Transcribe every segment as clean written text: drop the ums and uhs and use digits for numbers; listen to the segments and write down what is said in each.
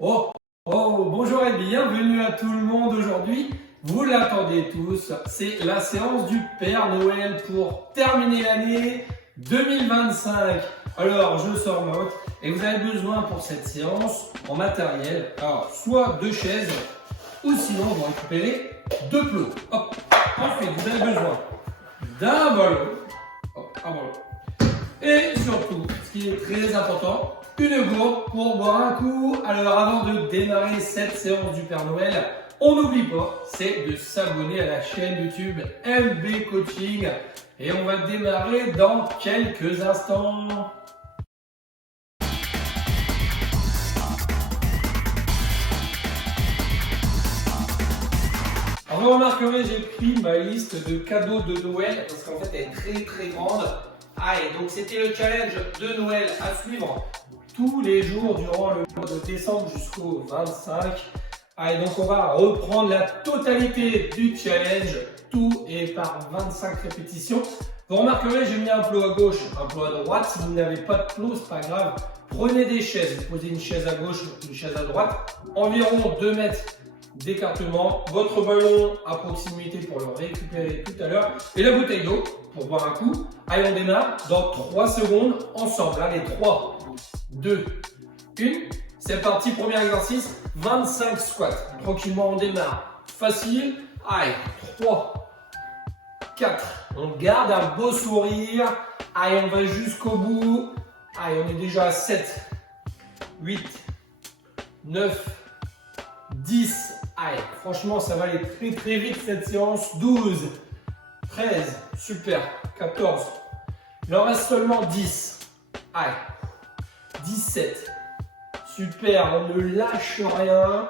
Oh, bonjour et bienvenue à tout le monde aujourd'hui. Vous l'attendez tous, c'est la séance du Père Noël pour terminer l'année 2025. Alors, je sors ma hotte et vous avez besoin pour cette séance en matériel, alors soit deux chaises ou sinon vous récupérez deux plots. Hop. Ensuite, vous avez besoin d'un ballon, un ballon. Et surtout, ce qui est très important, une gourde pour boire un coup. Alors avant de démarrer cette séance du Père Noël, on n'oublie pas, c'est de s'abonner à la chaîne YouTube MB Coaching. Et on va démarrer dans quelques instants. Alors vous remarquerez, j'ai pris ma liste de cadeaux de Noël parce qu'en fait elle est très grande. Et donc c'était le challenge de Noël à suivre tous les jours durant le mois de décembre jusqu'au 25. Et donc on va reprendre la totalité du challenge, tout est par 25 répétitions. Vous remarquerez, j'ai mis un plot à gauche, un plot à droite. Si vous n'avez pas de plot, c'est pas grave. Prenez des chaises, vous posez une chaise à gauche, une chaise à droite, environ 2 mètres d'écartement, votre ballon à proximité pour le récupérer tout à l'heure et la bouteille d'eau pour boire un coup. Allez, on démarre dans 3 secondes ensemble. Allez, 3, 2, 1. C'est parti, premier exercice, 25 squats. Tranquillement, on démarre. Facile. Allez, 3, 4. On garde un beau sourire. Allez, on va jusqu'au bout. Allez, on est déjà à 7, 8, 9, 10. Allez, franchement, ça va aller très vite cette séance. 12, 13, super. 14. Il en reste seulement 10. Allez, 17. Super, on ne lâche rien.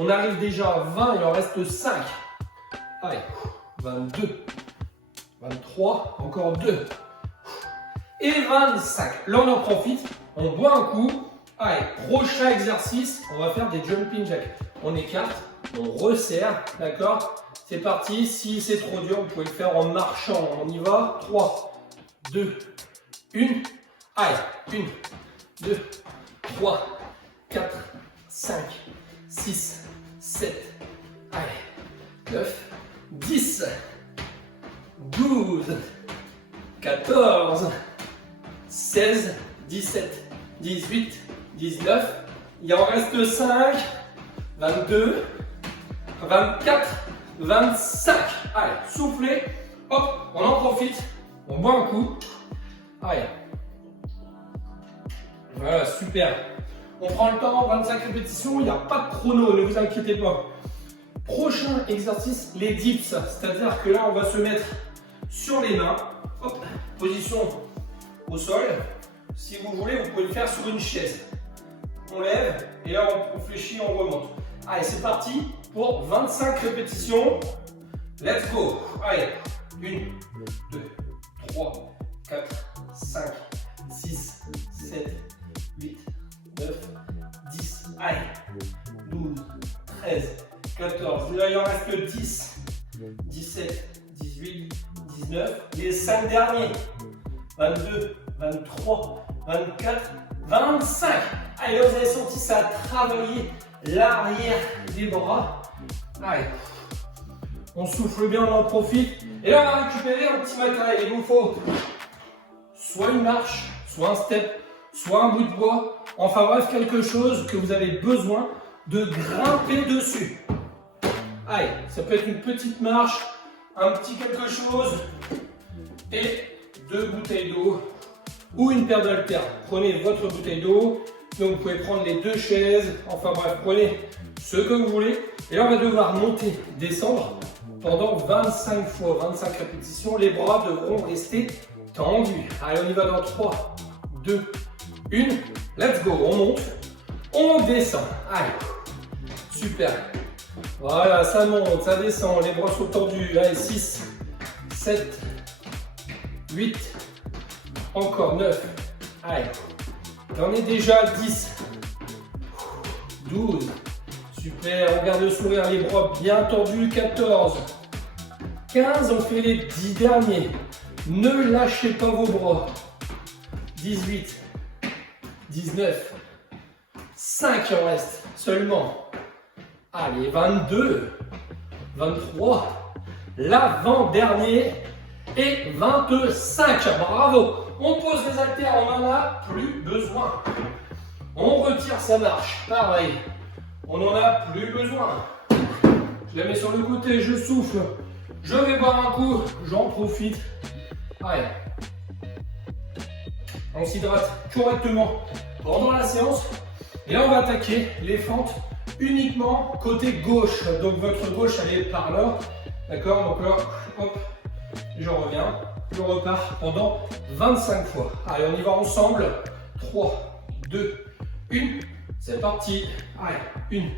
On arrive déjà à 20, il en reste 5. Allez, 22, 23, encore 2. Et 25. Là, on en profite, on boit un coup. Allez, prochain exercice, on va faire des jumping jacks. On écarte, on resserre, d'accord? C'est parti, si c'est trop dur, vous pouvez le faire en marchant. On y va, 3, 2, 1. Allez, 1, 2, 3, 4, 5, 6, 7, allez, 9, 10, 12, 14, 16, 17, 18, 19, il en reste 5, 22, 24, 25. Allez, soufflez, hop, on en profite, on boit un coup. Allez. Voilà, super. On prend le temps, 25 répétitions, il n'y a pas de chrono, ne vous inquiétez pas. Prochain exercice, les dips. C'est-à-dire que là, on va se mettre sur les mains. Hop, position au sol. Si vous voulez, vous pouvez le faire sur une chaise. On lève et là, on fléchit, on remonte. Allez, c'est parti pour 25 répétitions. Let's go. Allez, 1, 2, 3, 4, 5, 6, 7, 8, 9, 10, allez, 12, 13, 14, là il en reste que 10, 17, 18, 19, les 5 derniers, 22, 23, 24, 25. Allez, là vous avez senti ça a travaillé l'arrière des bras. Allez, on souffle bien, on en profite. Et là on va récupérer un petit matériel. Il vous faut soit une marche, soit un step, soit un bout de bois, enfin bref, quelque chose que vous avez besoin de grimper dessus. Allez, ça peut être une petite marche, un petit quelque chose et 2 bouteilles d'eau ou une paire d'haltères. Prenez votre bouteille d'eau, donc vous pouvez prendre les 2 chaises, enfin bref, prenez ce que vous voulez. Et là, on va devoir monter, descendre pendant 25 fois, 25 répétitions. Les bras devront rester tendus. Allez, on y va dans 3, 2, 1, let's go, on monte, on descend, allez, super, voilà, ça monte, ça descend, les bras sont tendus, allez, 6, 7, 8, encore 9, allez, on est déjà à 10, 12, super, on garde le sourire, les bras bien tendus, 14, 15, on fait les 10 derniers, ne lâchez pas vos bras, 18, 19, 5, il en reste seulement. Allez, 22, 23, l'avant-dernier et 25. Bravo. On pose les haltères, on n'en a plus besoin. On retire sa marche, pareil. On n'en a plus besoin. Je la mets sur le côté, je souffle. Je vais boire un coup, j'en profite. Allez. On s'hydrate correctement pendant la séance. Et là, on va attaquer les fentes uniquement côté gauche. Donc, votre gauche, elle est par là. D'accord? Donc là, hop, je reviens. Je repars pendant 25 fois. Allez, on y va ensemble. 3, 2, 1. C'est parti. Allez, 1.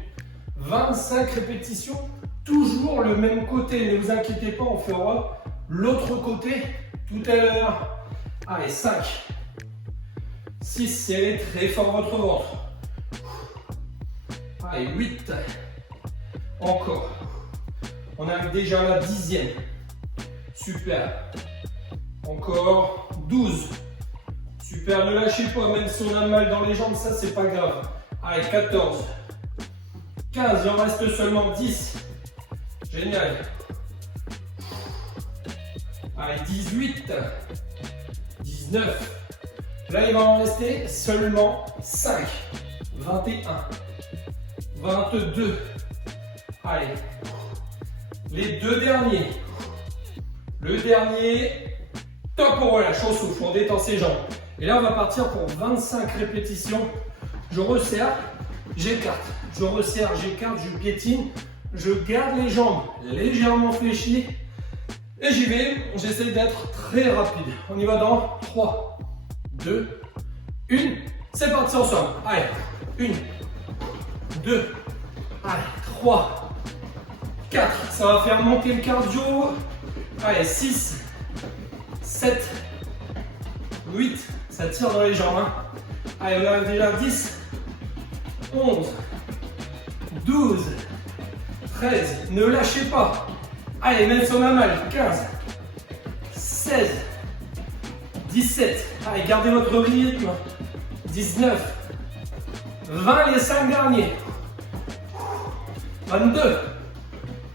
25 répétitions. Toujours le même côté. Ne vous inquiétez pas, on fera l'autre côté tout à l'heure. Allez, 5. 6, serrez très fort votre ventre. Allez, 8. Encore. On arrive déjà à la 10e. Super. Encore 12. Super, ne lâchez pas, même si on a mal dans les jambes, ça c'est pas grave. Allez, 14. 15, il en reste seulement 10. Génial. Allez, 18. 19. Là, il va en rester seulement 5. 21. 22. Allez. Les deux derniers. Le dernier. Top, on relâche, on souffle, on détend ses jambes. Et là, on va partir pour 25 répétitions. Je resserre, j'écarte. Je resserre, j'écarte, je piétine. Je garde les jambes légèrement fléchies. Et j'y vais. J'essaie d'être très rapide. On y va dans 3, 2, 1. C'est parti ensemble. Allez, 1, 2, allez, 3, 4. Ça va faire monter le cardio. Allez, 6, 7, 8. Ça tire dans les jambes. Hein. Allez, on a déjà 10, 11, 12, 13. Ne lâchez pas. Allez, même si on a mal. 15, 16, 17. Allez, gardez votre rythme. 19, 20, les 5 derniers. 22,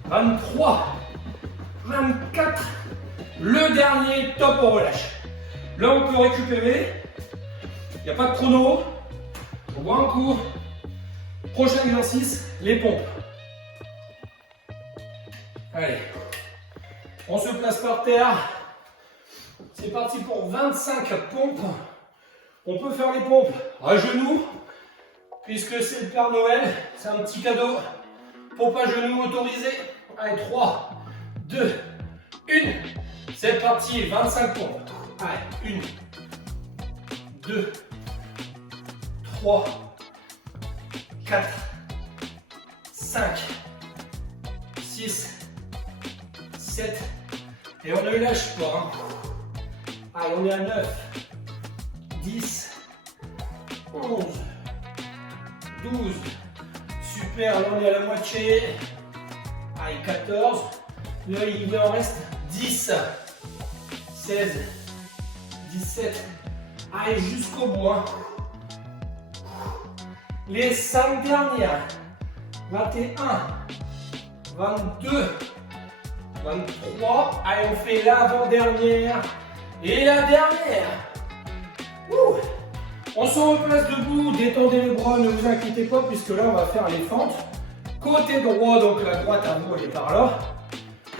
23, 24. Le dernier, top, on relâche. Là, on peut récupérer. Il n'y a pas de chrono. On boit un coup. Prochain exercice, les pompes. Allez, on se place par terre. C'est parti pour 25 pompes. On peut faire les pompes à genoux, puisque c'est le Père Noël. C'est un petit cadeau. Pompe à genoux autorisé. Allez, 3, 2, 1. C'est parti, 25 pompes. Allez, 1, 2, 3, 4, 5, 6, 7. Et on ne lâche pas. Hein. Allez, on est à 9, 10, 11, 12. Super, là on est à la moitié. Allez, 14. Là, il en reste 10, 16, 17. Allez, jusqu'au bout. Hein. Les 5 dernières. 21, 22, 23. Allez, on fait l'avant-dernière et la dernière. Ouh. On se replace debout, détendez les bras, ne vous inquiétez pas, puisque là, on va faire les fentes. Côté droit, donc la droite à vous, elle est par là.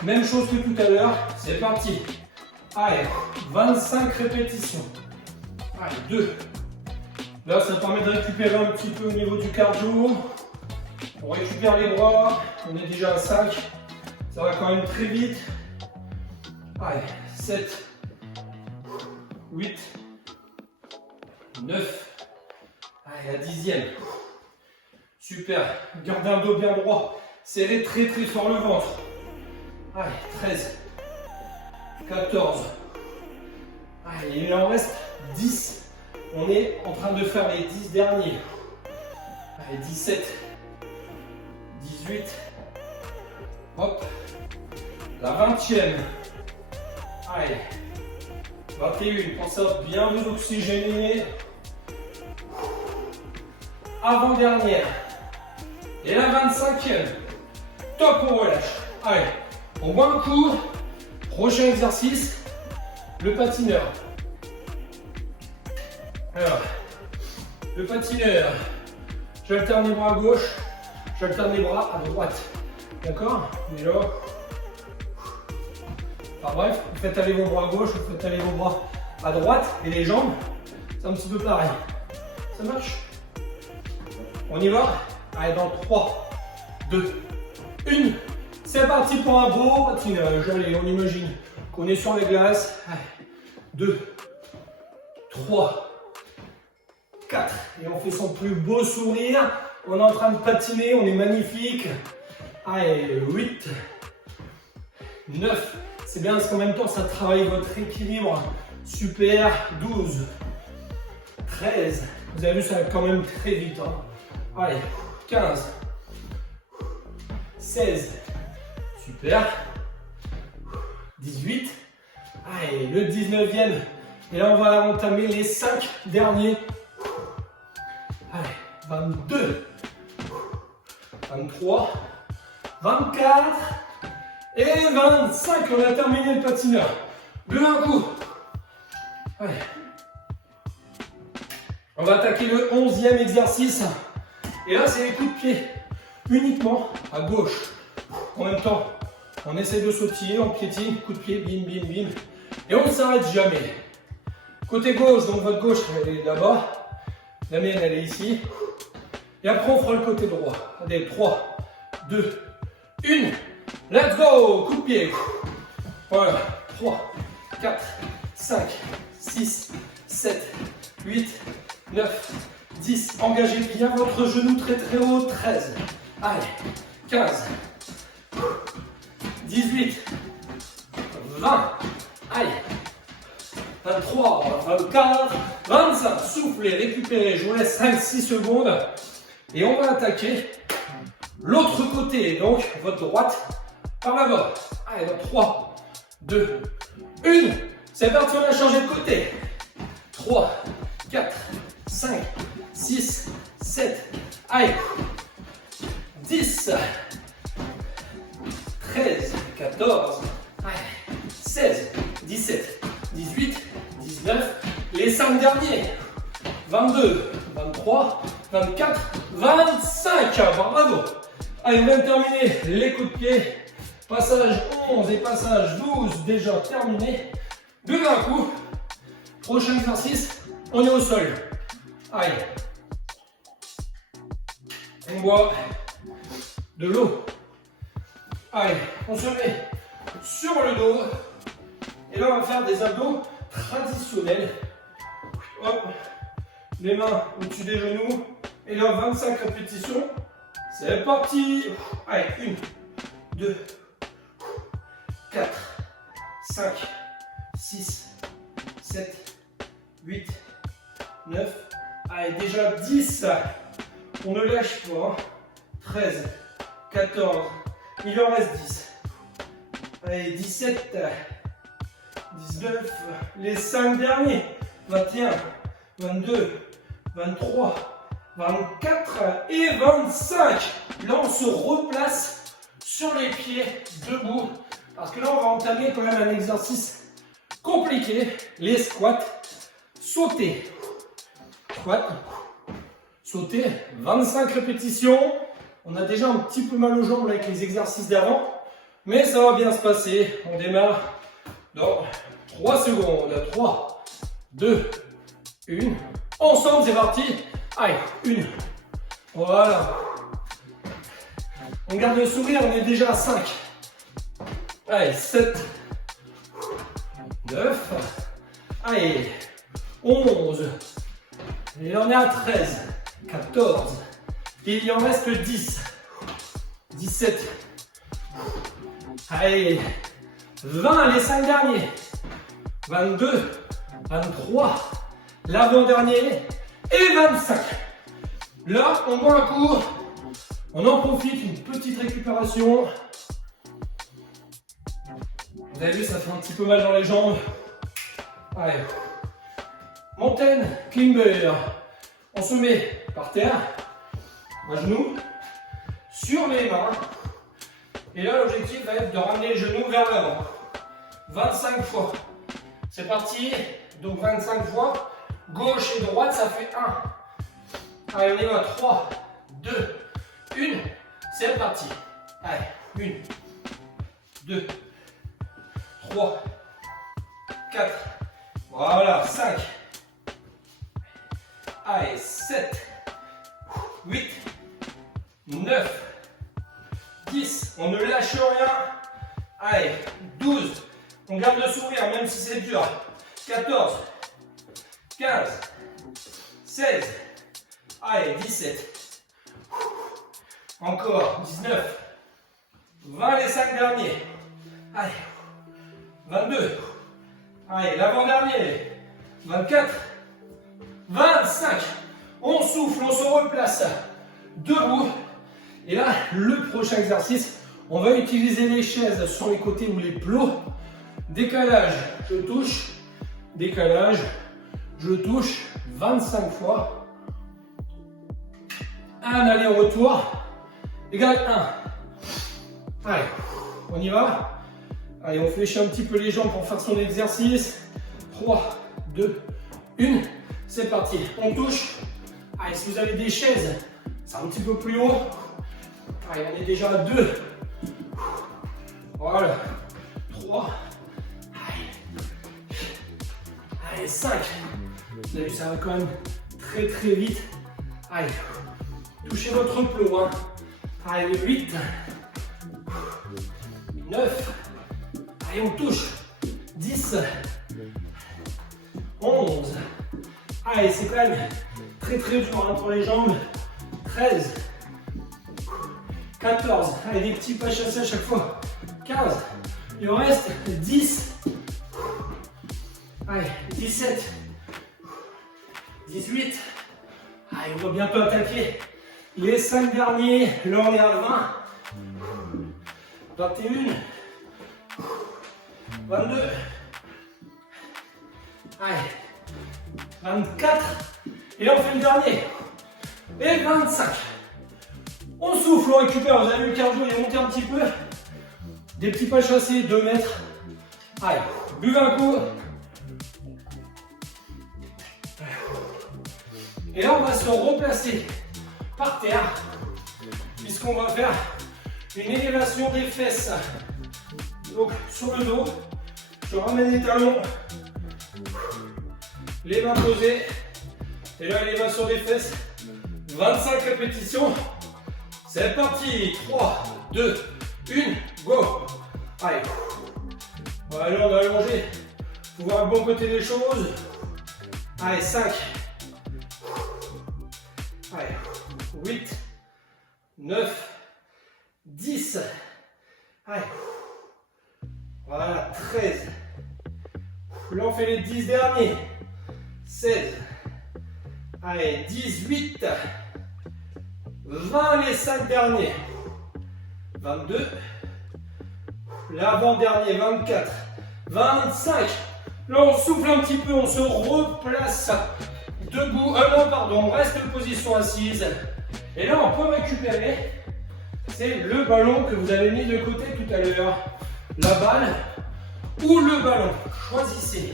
Même chose que tout à l'heure, c'est parti. Allez, 25 répétitions. Allez, 2. Là, ça permet de récupérer un petit peu au niveau du cardio. On récupère les bras, on est déjà à 5. Ça va quand même très vite. Allez, 7, 8, 9. Allez, la 10e. Super. Gardez un dos bien droit. Serrez très très fort le ventre. Allez, 13, 14. Allez, il en reste 10. On est en train de faire les 10 derniers. Allez, 17, 18. Hop. La 20e. Allez. 21. Pensez à bien vous oxygéner. avant-dernière. Et la 25e. Top, on relâche. Allez, on boit un coup. Prochain exercice, le patineur. Alors, le patineur, j'alterne les bras à gauche, j'alterne les bras à droite. D'accord? Et là, enfin bref, vous faites aller vos bras à gauche, vous faites aller vos bras à droite et les jambes, c'est un petit peu pareil. Ça marche? On y va? Allez, dans 3, 2, 1. C'est parti pour un beau patinage. Allez, on imagine qu'on est sur les glaces. Allez, 2, 3, 4. Et on fait son plus beau sourire. On est en train de patiner, on est magnifique. Allez, 8, 9. C'est bien parce qu'en même temps, ça travaille votre équilibre. Super. 12, 13. Vous avez vu, ça va quand même très vite. Hein. Allez, 15, 16. Super. 18. Allez, le 19e. Et là, on va entamer les 5 derniers. Allez, 22. 23. 24. Et 25. On a terminé le patineur. De un coup. Allez. On va attaquer le 11e exercice. Et là, c'est les coups de pied. Uniquement à gauche. En même temps, on essaie de sautiller, on piétine, coup de pied, bim, bim, bim. Et on ne s'arrête jamais. Côté gauche, donc votre gauche, elle est là-bas. La mienne, elle est ici. Et après, on fera le côté droit. Allez, 3, 2, 1. Let's go! Coup de pied. Voilà. 3, 4, 5, 6, 7, 8, 9, 10. Engagez bien votre genou très très haut. 13. Allez. 15. 18, 20, allez, 23, 24, 25, soufflez, récupérez, je vous laisse 5-6 secondes et on va attaquer l'autre côté, donc votre droite par là-bas. Allez, dans 3, 2, 1, c'est parti, on a changé de côté. 3, 4, 5, 6, 7, allez, 10, 13, 14, 16, 17, 18, 19, les 5 derniers, 22, 23, 24, 25, bravo. Allez, on vient de terminer les coups de pied, passage 11 et passage 12 déjà terminé, de d'un coup, prochain exercice, on est au sol, allez, on boit de l'eau. Allez, on se met sur le dos. Et là, on va faire des abdos traditionnels. Hop, les mains au-dessus des genoux. Et là, 25 répétitions. C'est parti. Allez, 1, 2, 4, 5, 6, 7, 8, 9. Allez, déjà 10. On ne lâche pas. 13, 14. Il en reste 10. Allez, 17, 19, les 5 derniers. 21, 22, 23, 24 et 25. Là, on se replace sur les pieds, debout. Parce que là, on va entamer quand même un exercice compliqué. Les squats. Sauter. Squat. Sauter. 25 répétitions. On a déjà un petit peu mal aux jambes avec les exercices d'avant, mais ça va bien se passer. On démarre dans 3 secondes. 3, 2, 1. Ensemble, c'est parti. Allez, 1. Voilà. On garde le sourire, on est déjà à 5. Allez, 7, 9. Allez, 11. Et on est à 13, 14. Et il en reste 10, 17, allez, 20, les 5 derniers, 22, 23, l'avant-dernier et 25. Là, on boit un coup, on en profite, une petite récupération. Vous avez vu, ça fait un petit peu mal dans les jambes. Allez, mountain climber. On se met par terre. à genoux, sur les mains. Et là, l'objectif va être de ramener les genoux vers l'avant. 25 fois. C'est parti. Donc 25 fois. Gauche et droite, ça fait 1. Allez, on y va. 3, 2, 1. C'est parti. Allez, 1, 2, 3, 4. Voilà, 5. Allez, 7, 8, 9, 10. On ne lâche rien. Allez, 12. On garde le sourire même si c'est dur. 14, 15, 16. Allez, 17. Encore, 19. 20 les 5 derniers. Allez, 22. Allez, l'avant-dernier. 24. 25. On souffle, on se replace debout. Et là, le prochain exercice, on va utiliser les chaises sur les côtés ou les plots. Décalage, je touche. Décalage, je touche 25 fois. Un aller-retour égale 1. Allez, on y va. Allez, on fléchit un petit peu les jambes pour faire son exercice. 3, 2, 1. C'est parti. On touche. Allez, si vous avez des chaises, c'est un petit peu plus haut. Allez, on est déjà à 2. Voilà. 3. Allez, 5. Vous avez vu, ça va quand même très très vite. Allez, touchez votre plot. Hein. Allez, 8. 9. Allez, on touche. 10. 11. Allez, c'est quand même très très dur hein, pour les jambes. 13. 14. Allez, des petits pas chassés à chaque fois. 15. Il en reste 10. Allez, 17. 18. Allez, on va bientôt attaquer les 5 derniers. Là, on est à 20. 21. 22. Allez. 24. Et là, on fait le dernier. Et 25. On souffle, on récupère. Vous avez vu le cardio, il est monté un petit peu. Des petits pas chassés, 2 mètres. Allez, buvez un coup. Et là, on va se replacer par terre, puisqu'on va faire une élévation des fesses. Donc, sur le dos, je ramène les talons, les mains posées, et là, élévation des fesses, 25 répétitions. C'est parti, 3, 2, 1, go. Allez, voilà, on va allonger pour voir le bon côté des choses. Allez, 5. Allez, 8, 9, 10. Allez, voilà, 13. Là, on fait les 10 derniers. 16. Allez, 18. 20 les 5 derniers. 22. L'avant-dernier, 24. 25. Là, on souffle un petit peu, on se replace debout. Non, pardon, on reste en position assise. Et là, on peut récupérer. C'est le ballon que vous avez mis de côté tout à l'heure. La balle ou le ballon. Choisissez.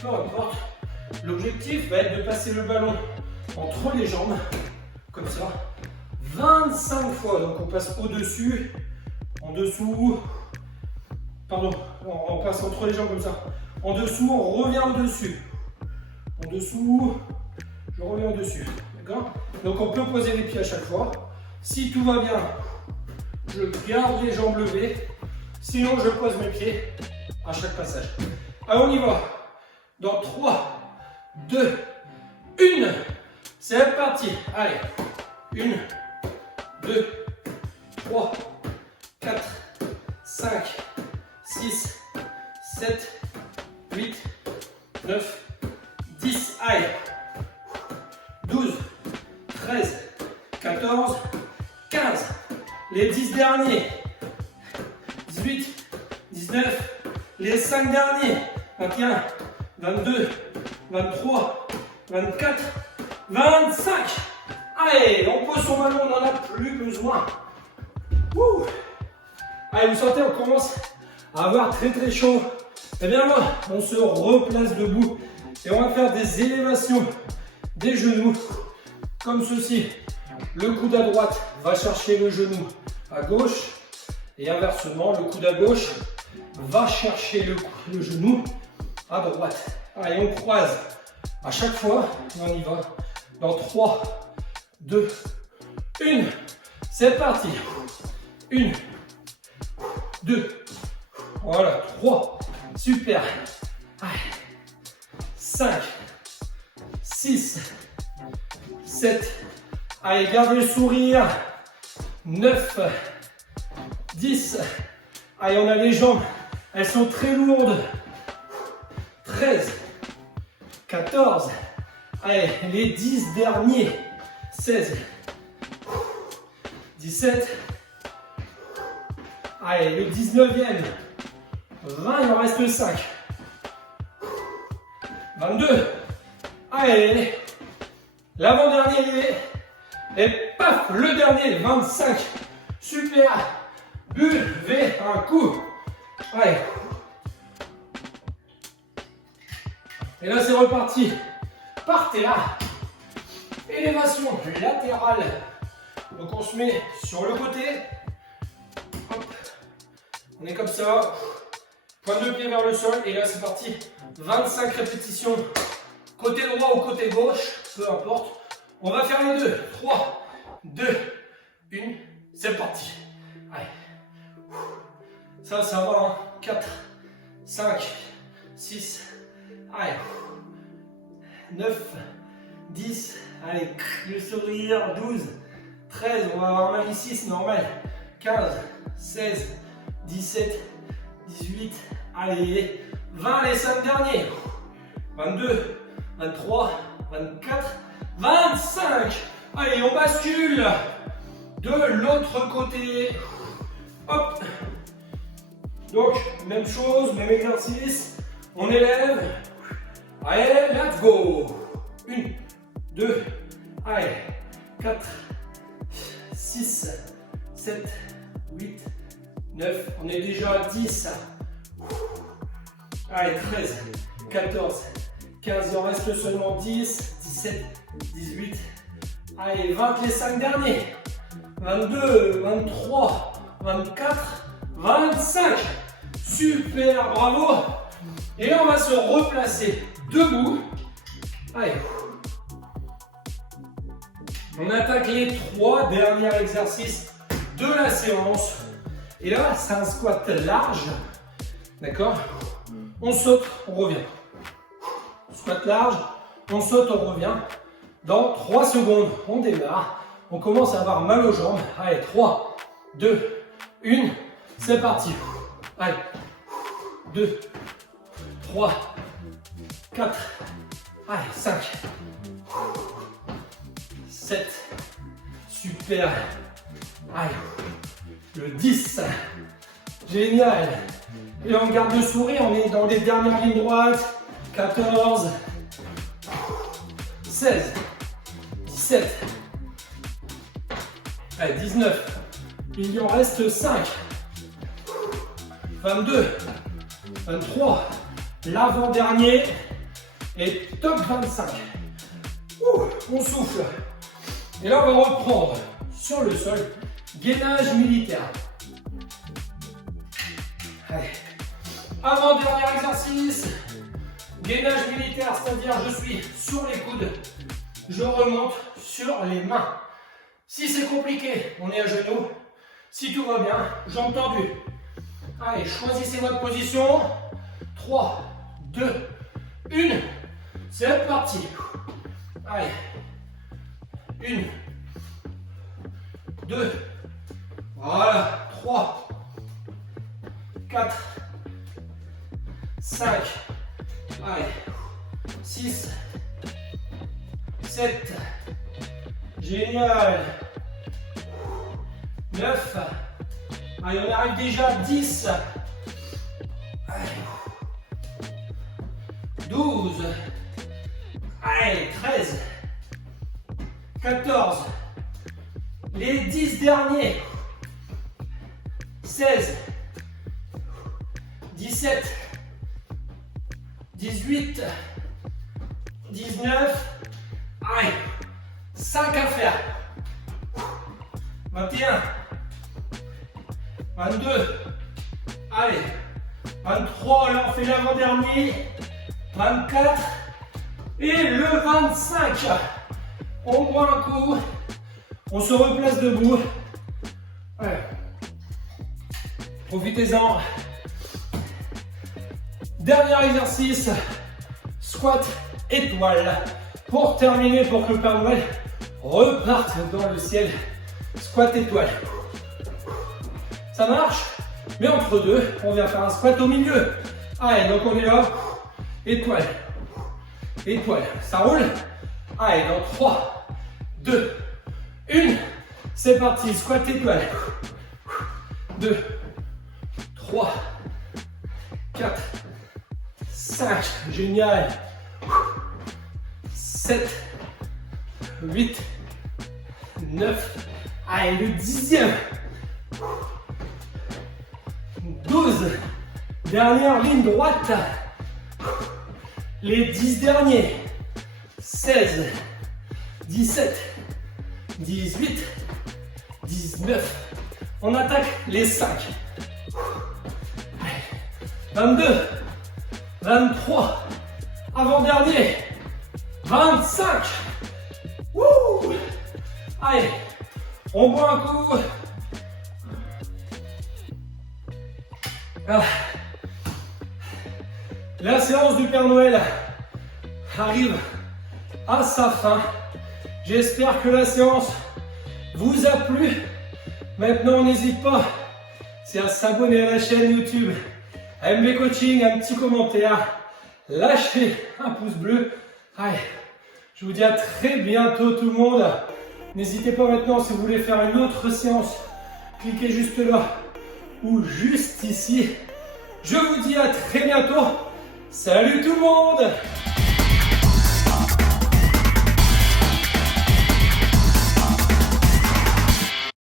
Peu importe. L'objectif va être de passer le ballon entre les jambes. Comme ça. 25 fois. Donc, on passe au-dessus, en dessous. Pardon, on passe entre les jambes comme ça. En dessous, on revient au-dessus. En dessous, je reviens au-dessus. D'accord? Donc on peut poser les pieds à chaque fois. Si tout va bien, je garde les jambes levées. Sinon, je pose mes pieds à chaque passage. Allez, on y va. Dans 3, 2, 1. C'est parti. Allez. 1, 2, 3, 4, 5, 6, 7, 8, 9, 10. Allez. 12, 13, 14, 15. Les 10 derniers. 18, 19. Les 5 derniers. 21, 22, 23, 24, 25. Allez, on pose son ballon, on n'en a plus besoin. Ouh. Allez, vous sentez, on commence à avoir très très chaud. Et bien là, on se replace debout et on va faire des élévations des genoux comme ceci. Le coude à droite va chercher le genou à gauche et inversement, le coude à gauche va chercher le genou à droite. Allez, on croise à chaque fois et on y va. Dans 3, 2, 1. C'est parti. 1, 2, voilà, 3. Super. 5, 6, 7. Allez, gardez le sourire. 9, 10. Allez, on a les jambes. Elles sont très lourdes. 13, 14. Allez, les 10 derniers. 16, 17. Allez, le 19e. 20, il en reste 5. 22. Allez, l'avant-dernier. Et paf, le dernier, 25. Super. Buvez un coup. Allez. Et là, c'est reparti. Partez là. Élévation latérale. Donc, on se met sur le côté. Hop. On est comme ça. Pointe de pied vers le sol. Et là, c'est parti. 25 répétitions. Côté droit ou côté gauche. Peu importe. On va faire les deux. 3, 2, 1. C'est parti. Allez. Ça va. Hein. 4, 5, 6. Allez. 9, 10. Allez. Le sourire. 12, 13. On va avoir mal ici. C'est normal. 15, 16, 17, 18. Allez. 20. Les 5 derniers. 22, 23, 24. 25. Allez, on bascule de l'autre côté. Hop. Donc, même chose, même exercice. On élève. Allez, let's go. 1, 2, allez. 4, 6, 7, 8, 9. On est déjà à 10. Allez, 13, 14, 15. Il en reste seulement 10, 17, 18. Allez, 20 les 5 derniers. 22, 23, 24, 25. Super, bravo. Et là, on va se replacer debout. Allez. On attaque les 3 derniers exercices de la séance. Et là, c'est un squat large. D'accord? On saute, on revient. Squat large, on saute, on revient. Dans 3 secondes, on démarre. On commence à avoir mal aux jambes. Allez, 3, 2, 1. C'est parti. Allez. 2, 3, 4. Allez, 5. 7. Super. Allez. Le 10. Génial. Et on garde le sourire. On est dans les dernières lignes droites. 14. 16. 17. Allez, 19. Il y en reste 5. 22. 23. L'avant-dernier. Et top 25. On souffle. Et là, on va reprendre sur le sol. Gainage militaire. Allez. Avant-dernier exercice. Gainage militaire, c'est-à-dire je suis sur les coudes. Je remonte sur les mains. Si c'est compliqué, on est à genoux. Si tout va bien, jambes tendues. Allez, choisissez votre position. 3, 2, 1. C'est parti. Allez. 1, 2, voilà. 3, 4, 5. Allez. 6, 7. Génial. 9. Allez, on arrive déjà à 10. Allez. 12. Allez, 13. 14. Les 10 derniers. 16. 17. 18. 19. Allez. 5 à faire. 21. 22. Allez. 23, là on fait l'avant-dernier. 24. Et le 25. On boit un coup. On se replace debout. Ouais. Profitez-en. Dernier exercice. Squat étoile. Pour terminer, pour que le Père Noël reparte dans le ciel. Squat étoile. Ça marche? Mais entre deux, on vient faire un squat au milieu. Allez, donc on est là. Étoile. Étoile. Ça roule? Allez, dans 3, 2, 1. C'est parti. Squat étoile. 2, 3, 4, 5. Génial. 7, 8, 9. Allez, le 10e. 12. Dernière ligne droite. Les 10 derniers. 16. 17. 18. 19. On attaque les 5. 22. 23. Avant-dernier. 25. Wouh! Allez, on boit un coup. Ah. La séance du Père Noël arrive à sa fin. J'espère que la séance vous a plu. Maintenant, n'hésite pas, c'est à s'abonner à la chaîne YouTube MB Coaching, un petit commentaire, lâchez un pouce bleu. Allez, je vous dis à très bientôt tout le monde. N'hésitez pas maintenant, si vous voulez faire une autre séance, cliquez juste là ou juste ici. Je vous dis à très bientôt. Salut tout le monde!